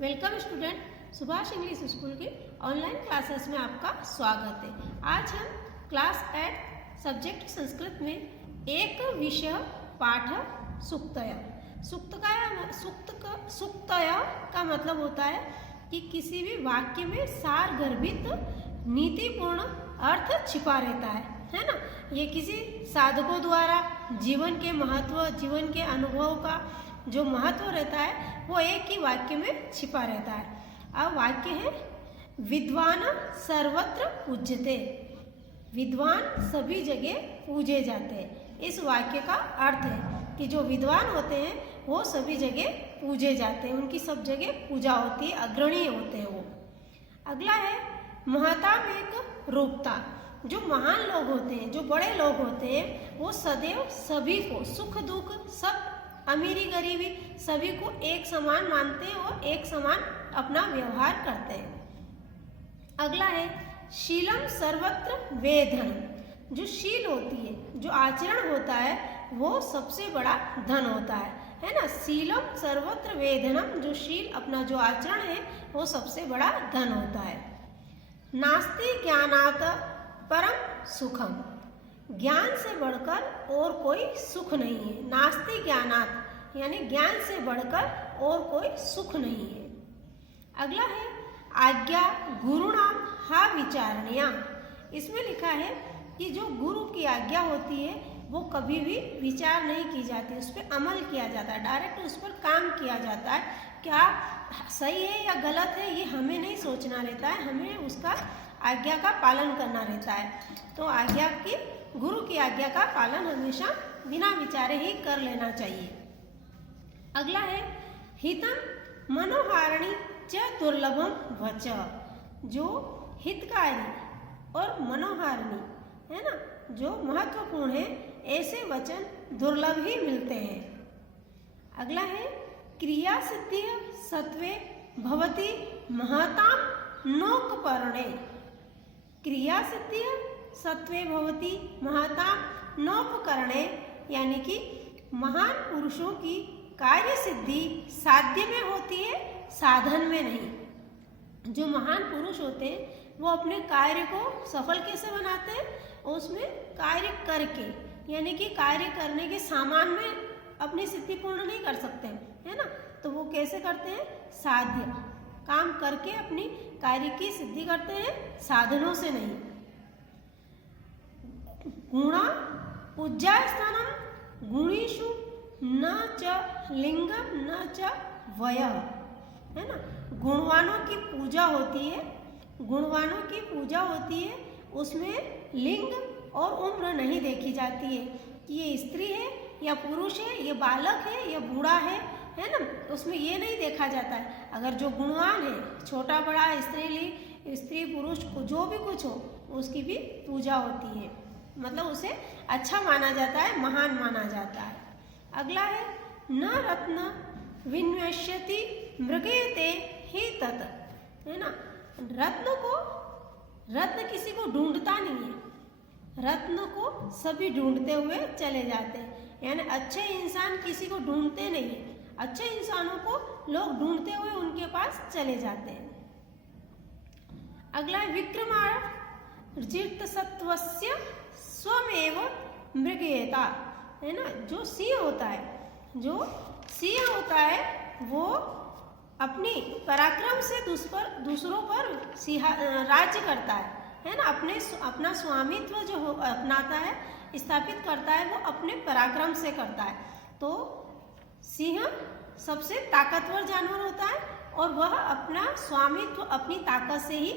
Welcome student, Subhash English school की online classes में आपका स्वागत है। आज हम क्लास 8 सब्जेक्ट संस्कृत में एक विषय पाठ सुक्तय। सुक्तय का मतलब होता है कि किसी भी वाक्य में सार गर्भित नीतिपूर्ण अर्थ छिपा रहता है ना। ये किसी साधकों द्वारा जीवन के महत्व, जीवन के अनुभव का जो महत्व रहता है वो एक ही वाक्य में छिपा रहता है। अब वाक्य है विद्वान सर्वत्र पूज्यते। विद्वान सभी जगह पूजे जाते हैं। इस वाक्य का अर्थ है कि जो विद्वान होते हैं वो सभी जगह पूजे जाते हैं, उनकी सब जगह पूजा होती है, अग्रणी होते हैं वो। अगला है महताम एक रूपता। जो महान लोग होते हैं, जो बड़े लोग होते हैं, वो सदैव सभी को सुख दुख, सब अमीरी गरीबी सभी को एक समान मानते हैं और एक समान अपना व्यवहार करते हैं। अगला है शीलम सर्वत्र वेधन। जो शील होती है, जो आचरण होता है, वो सबसे बड़ा धन होता है ना। शीलम सर्वत्र वेधनम, जो शील अपना जो आचरण है वो सबसे बड़ा धन होता है। नास्ति ज्ञानात परम सुखम। ज्ञान से बढ़कर और कोई सुख नहीं है। नास्ति ज्ञानात यानी ज्ञान से बढ़कर और कोई सुख नहीं है। अगला है आज्ञा गुरुणाम हा विचारणीया। इसमें लिखा है कि जो गुरु की आज्ञा होती है वो कभी भी विचार नहीं की जाती, उस पर अमल किया जाता है, डायरेक्ट उस पर काम किया जाता है। क्या सही है या गलत है ये हमें नहीं सोचना रहता है, हमें उसका आज्ञा का पालन करना रहता है। तो आज्ञा की, गुरु की आज्ञा का पालन हमेशा बिना विचारे ही कर लेना चाहिए। अगला है हितम मनोहारिणी च दुर्लभम वच। जो हितकारी और मनोहारिणी है ना, जो महत्वपूर्ण है, ऐसे वचन दुर्लभ ही मिलते हैं। अगला है क्रिया सिद्धि सत्वे भवति महताम नोपकरणे। क्रिया सिद्धि सत्वे भवति महताम नोपकरणे यानी कि महान पुरुषों की कार्य सिद्धि साध्य में होती है, साधन में नहीं। जो महान पुरुष होते हैं वो अपने कार्य को सफल कैसे बनाते हैं, उसमें कार्य करके, यानी कि कार्य करने के सामान में अपनी सिद्धि पूर्ण नहीं कर सकते है ना। तो वो कैसे करते हैं, साध्य काम करके अपनी कार्य की सिद्धि करते हैं, साधनों से नहीं। गुणा पूज्या स्थानम गुणीषु न च लिंगम न च वयः, है ना। गुणवानों की पूजा होती है, गुणवानों की पूजा होती है, उसमें लिंग और उम्र नहीं देखी जाती है कि ये स्त्री है या पुरुष है, ये बालक है या बूढ़ा है ना। उसमें ये नहीं देखा जाता है। अगर जो गुणवान है, छोटा बड़ा स्त्री पुरुष को जो भी कुछ हो, उसकी भी पूजा होती है, मतलब उसे अच्छा माना जाता है, महान माना जाता है। अगला है न रत्न विन्वेष्यति मृगेते ही तत्, है ना। रत्न किसी को ढूंढता नहीं है, रत्न को सभी ढूंढते हुए चले जाते हैं, यानी अच्छे इंसान किसी को ढूंढते नहीं है, अच्छे इंसानों को लोग ढूंढते हुए उनके पास चले जाते हैं। अगला है विक्रमार्जित सत्वस्य स्वमेव मृगेता, है ना। जो सिंह होता है वो अपनी पराक्रम से दूसरों पर राज्य करता है ना। अपना स्वामित्व जो अपनाता है, स्थापित करता है, वो अपने पराक्रम से करता है। तो सिंह सबसे ताकतवर जानवर होता है और वह अपना स्वामित्व अपनी ताकत से ही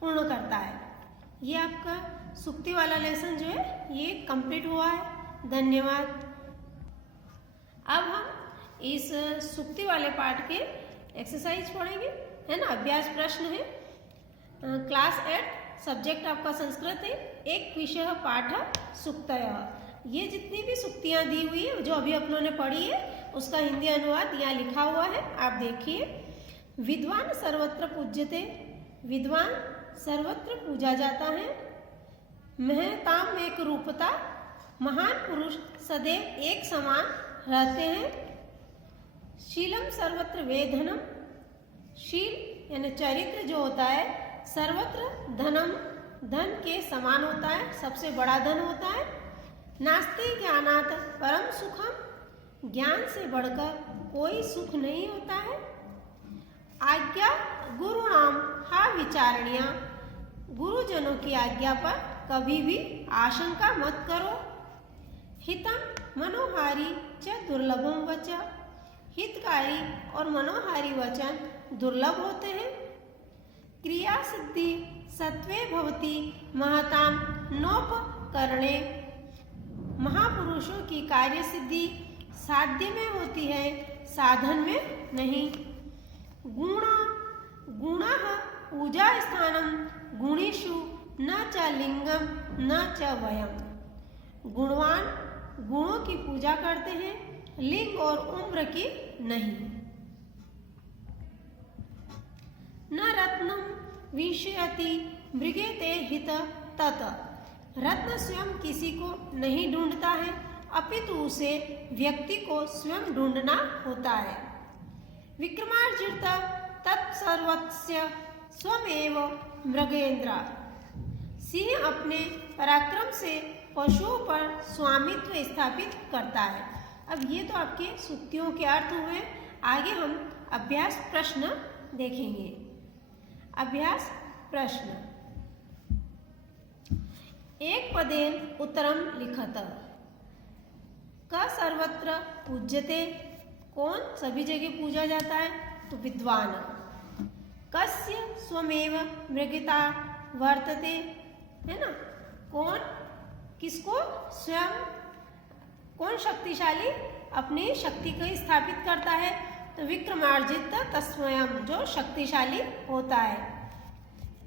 पूर्ण करता है। ये आपका सुक्ति वाला लेसन जो है ये कंप्लीट हुआ है। धन्यवाद। अब हम इस सुक्ति वाले पाठ के एक्सरसाइज पढ़ेंगे, है ना। अभ्यास प्रश्न है। क्लास 8 सब्जेक्ट आपका संस्कृत है, एक विषय पाठ सुक्तय। ये जितनी भी सुक्तियाँ दी हुई है जो अभी अपनों ने पढ़ी है उसका हिंदी अनुवाद यहाँ लिखा हुआ है, आप देखिए। विद्वान सर्वत्र पूज्यते। विद्वान सर्वत्र पूजा जाता है। महताम एक रूपता। महान पुरुष सदैव एक समान रहते हैं। शीलम सर्वत्र वेधनम। शील यानी चरित्र जो होता है, सर्वत्र धनम, धन के समान होता है, सबसे बड़ा धन होता है। नास्ति ज्ञानात् परम सुखम, ज्ञान से बढ़कर कोई सुख नहीं होता है। आज्ञा गुरुणाम हा विचारणीय, गुरुजनों की आज्ञा पर कभी भी आशंका मत करो। हितम मनोहारी च दुर्लभम वच, हितकारी और मनोहारी वचन दुर्लभ होते हैं। क्रिया सिद्धि सत्वे भवति महताम नोपकरणे, महापुरुषों की कार्य सिद्धि साध्य में होती है, साधन में नहीं। गुणः पूजा स्थानम गुणेषु न च लिंगम न च वयम, गुणवान गुणों की पूजा करते हैं, लिंग और उम्र की नहीं। न रत्नम विषयति मृगेते हित तत, रत्न स्वयं किसी को नहीं ढूंढता है, अपितु उसे व्यक्ति को स्वयं ढूंढना होता है। विक्रमार्जित तत्सर्वस्य स्वमेव मृगेन्द्र, सिंह अपने पराक्रम से पशुओं पर स्वामित्व स्थापित करता है। अब ये तो आपके सूक्तियों के अर्थ हुए। आगे हम अभ्यास प्रश्न देखेंगे। अभ्यास प्रश्न, एक पदेन उत्तरम लिखत। क सर्वत्र पूज्यते, कौन सभी जगह पूजा जाता है? तो विद्वान। कस्य स्वमेव मृगता वर्तते, है ना, कौन किसको स्वयं, कौन शक्तिशाली अपनी शक्ति को स्थापित करता है? तो विक्रमार्जित तस्वयं, जो शक्तिशाली होता है।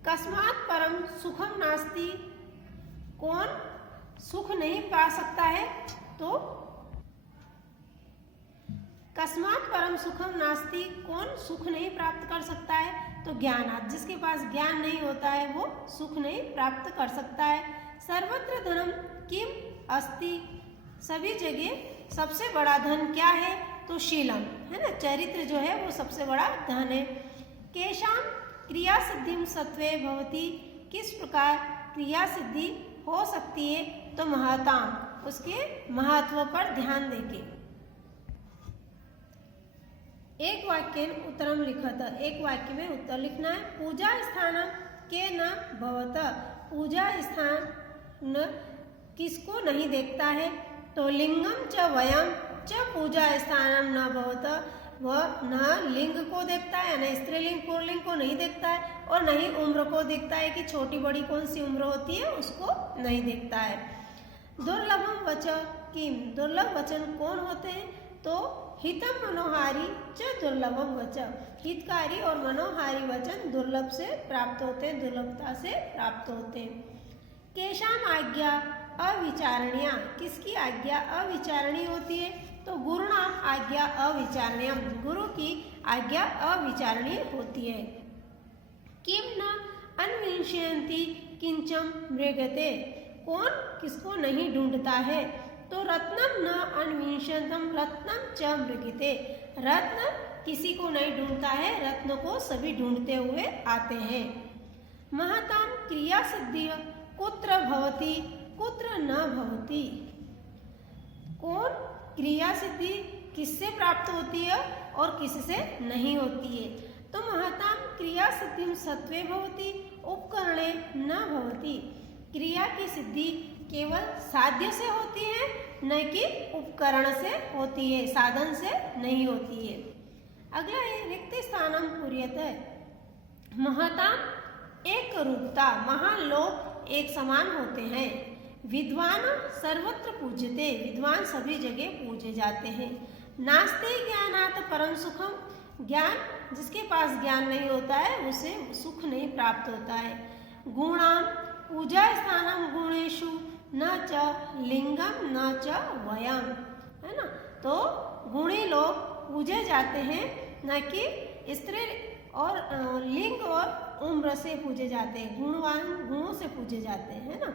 कस्मात् परम सुखम नास्ति, कौन सुख नहीं पा सकता है? तो कस्मात् परम सुखम नास्ति, कौन सुख नहीं प्राप्त कर सकता है? तो ज्ञानात्, जिसके पास ज्ञान नहीं होता है वो सुख नहीं प्राप्त कर सकता है। सर्वत्र धनम किम अस्ति, सभी जगह सबसे बड़ा धन क्या है? तो शीलम, है ना, चरित्र जो है वो सबसे बड़ा धन है। केशाम क्रिया सिद्धिम सत्वे भवति, किस प्रकार क्रिया सिद्धि हो सकती है? तो महताम, उसके महत्व पर ध्यान देके। एक वाक्य उत्तरम लिखत, एक वाक्य में उत्तर लिखना है। पूजा स्थानम के न भवत, पूजा स्थान किसको नहीं देखता है? तो लिंगम च वयम च पूजा स्थानम न भवत, वह न लिंग को देखता है, न स्त्रीलिंग पुल्लिंग को नहीं देखता है, और न ही उम्र को देखता है कि छोटी बड़ी कौन सी उम्र होती है, उसको नहीं देखता है। दुर्लभम वच किम, दुर्लभ वचन कौन होते हैं? तो हितम मनोहारी च दुर्लभम वच, हितकारी और मनोहारी वचन दुर्लभ से प्राप्त होते हैं, दुर्लभता से प्राप्त होते हैं। केशाम आज्ञा अविचारणीय, किसकी आज्ञा अविचारणीय होती है? तो गुरुणाम आज्ञा अविचारणीय, गुरु की आज्ञा अविचारणीय होती है। किम न अन्विष्यन्ति किंचम मृगते, कौन किसको नहीं ढूंढता है? तो रत्नम न अन्विष्यन्तम रत्नम च मृगते, रत्न किसी को नहीं ढूंढता है, रत्न को सभी ढूंढते हुए आते हैं। महताम क्रिया सिद्धि कुत्र भवति कुत्र न भवति, कौन क्रिया सिद्धि किससे प्राप्त होती है और किससे नहीं होती है? तो महताम क्रिया सिद्धिम सत्वे भवति उपकरणे न भवति, क्रिया की सिद्धि केवल साध्य से होती है, न कि उपकरण से होती है, साधन से नहीं होती है। अगला है रिक्त स्थानम पूर्यते, महताम एक रूपता, महान लोग एक समान होते हैं। विद्वान सर्वत्र पूज्यते, विद्वान सभी जगह पूजे जाते हैं। नास्ते ज्ञानात् परम सुखम, ज्ञान जिसके पास ज्ञान नहीं होता है उसे सुख नहीं प्राप्त होता है। गुणाम पूजा स्थानम गुणेषु न च लिंगम न च वयम, है ना, तो गुणी लोग पूजे जाते हैं, न कि स्त्री और लिंग और उम्र से पूजे जाते हैं, गुणवान गुणों से पूजे जाते हैं, है ना।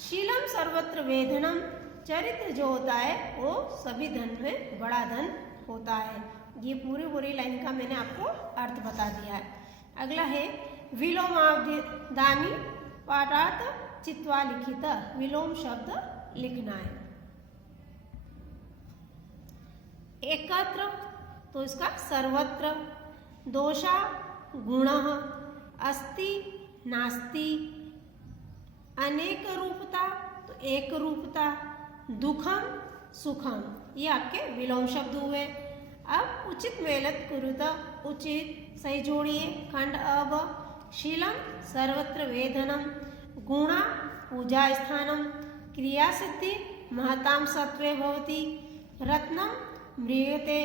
शीलम सर्वत्र वेधनम, चरित्र जो होता है वो सभी धन में बड़ा धन होता है। ये पूरी लाइन का मैंने आपको अर्थ बता दिया है। अगला है विलोमावधानी पाठात चित्वा लिखित। विलोम शब्द लिखना है। एकत्र तो इसका सर्वत्र, दोषा गुणः, अस्ति नास्ति, अनेक रूपता तो एक रूपता, दुखम सुखम, ये आपके विलोम शब्द हुए। अब उचित मेलत कुरुत, उचित सही जोड़िए। खंड अब शीलम सर्वत्र वेदनम, गुणा पूजा स्थानम, क्रिया सिद्धि महताम सत्वे भवति, रत्नम म्रियते,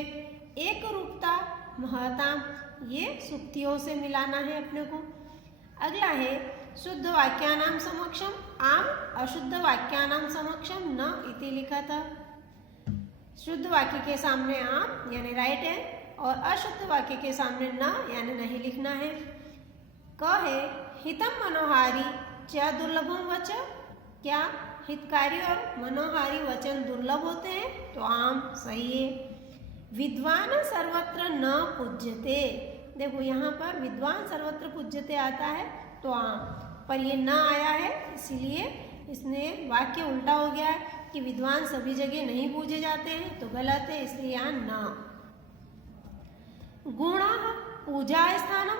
एक रूपता महताम, ये सुक्तियों से मिलाना है अपने को। अगला है शुद्ध वाक्यानाम समक्षम आम, अशुद्ध वाक्यानाम समक्षम न इति लिखा था। शुद्ध वाक्य के सामने आम यानी राइट है, और अशुद्ध वाक्य के सामने न यानी नहीं लिखना है। क है हितम मनोहारी च दुर्लभम वच, क्या हितकारी और मनोहारी वचन दुर्लभ होते हैं? तो आम सही है। विद्वान सर्वत्र न पूज्यते, देखो यहाँ पर विद्वान सर्वत्र पूज्यते आता है तो आम, पर ये न आया है इसीलिए इसने वाक्य उल्टा हो गया है कि विद्वान सभी जगह नहीं पूजे जाते हैं, तो गलत है, इसलिए यहाँ न। गुणा पूजा स्थानम,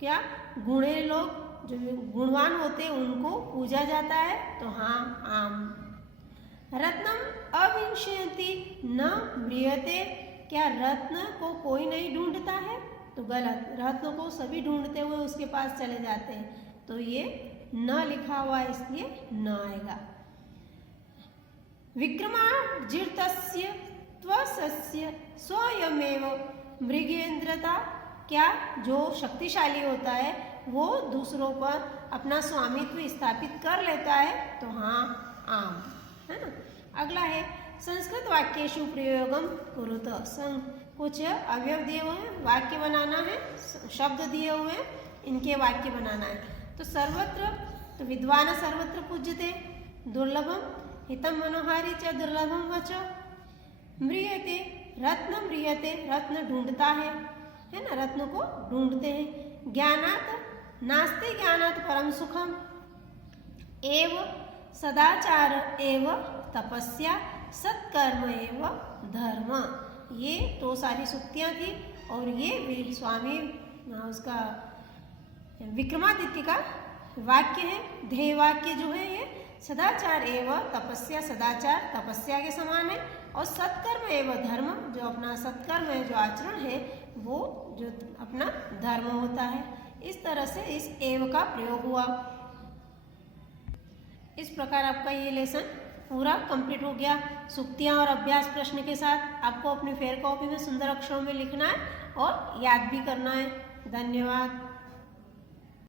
क्या गुणे लोग जो गुणवान होते हैं उनको पूजा जाता है, तो हाँ आम। रत्नम अविंशयति न म्रियते, क्या रत्न को कोई नहीं ढूंढता है? तो गलत, रत्न को सभी ढूंढते हुए उसके पास चले जाते हैं, तो ये न लिखा हुआ है इसलिए न आएगा। विक्रमार्जितस्य त्वस्य स्वयमेव मृगेंद्रता, क्या जो शक्तिशाली होता है वो दूसरों पर अपना स्वामित्व स्थापित कर लेता है, तो हाँ आम, है ना। अगला है संस्कृत वाक्येषु प्रयोगम कुरुत, कुछ अवयव दिए हुए हैं, वाक्य बनाना है, शब्द दिए हुए हैं, इनके वाक्य बनाना है। तो सर्वत्र तो विद्वान सर्वत्र पूज्यते, दुर्लभम हितम मनोहारी च दुर्लभम वच, म्रियते रत्न म्रियते, रत्न ढूंढता है ना, रत्न को ढूंढते हैं। ज्ञानात नास्ति ज्ञानात परम सुखम, एव सदाचार एव तपस्या, सत्कर्म एव धर्म, ये तो सारी सुक्तियाँ थी और ये स्वामी उसका विक्रमादित्य का वाक्य है। ध्येय वाक्य जो है ये सदाचार एवं तपस्या, सदाचार तपस्या के समान है, और सत्कर्म एवं धर्म, जो अपना सत्कर्म है, जो आचरण है, वो जो अपना धर्म होता है। इस तरह से इस एव का प्रयोग हुआ। इस प्रकार आपका ये लेसन पूरा कंप्लीट हो गया। सुक्तियाँ और अभ्यास प्रश्न के साथ आपको अपनी फेयर कॉपी में सुंदर अक्षरों में लिखना है और याद भी करना है। धन्यवाद।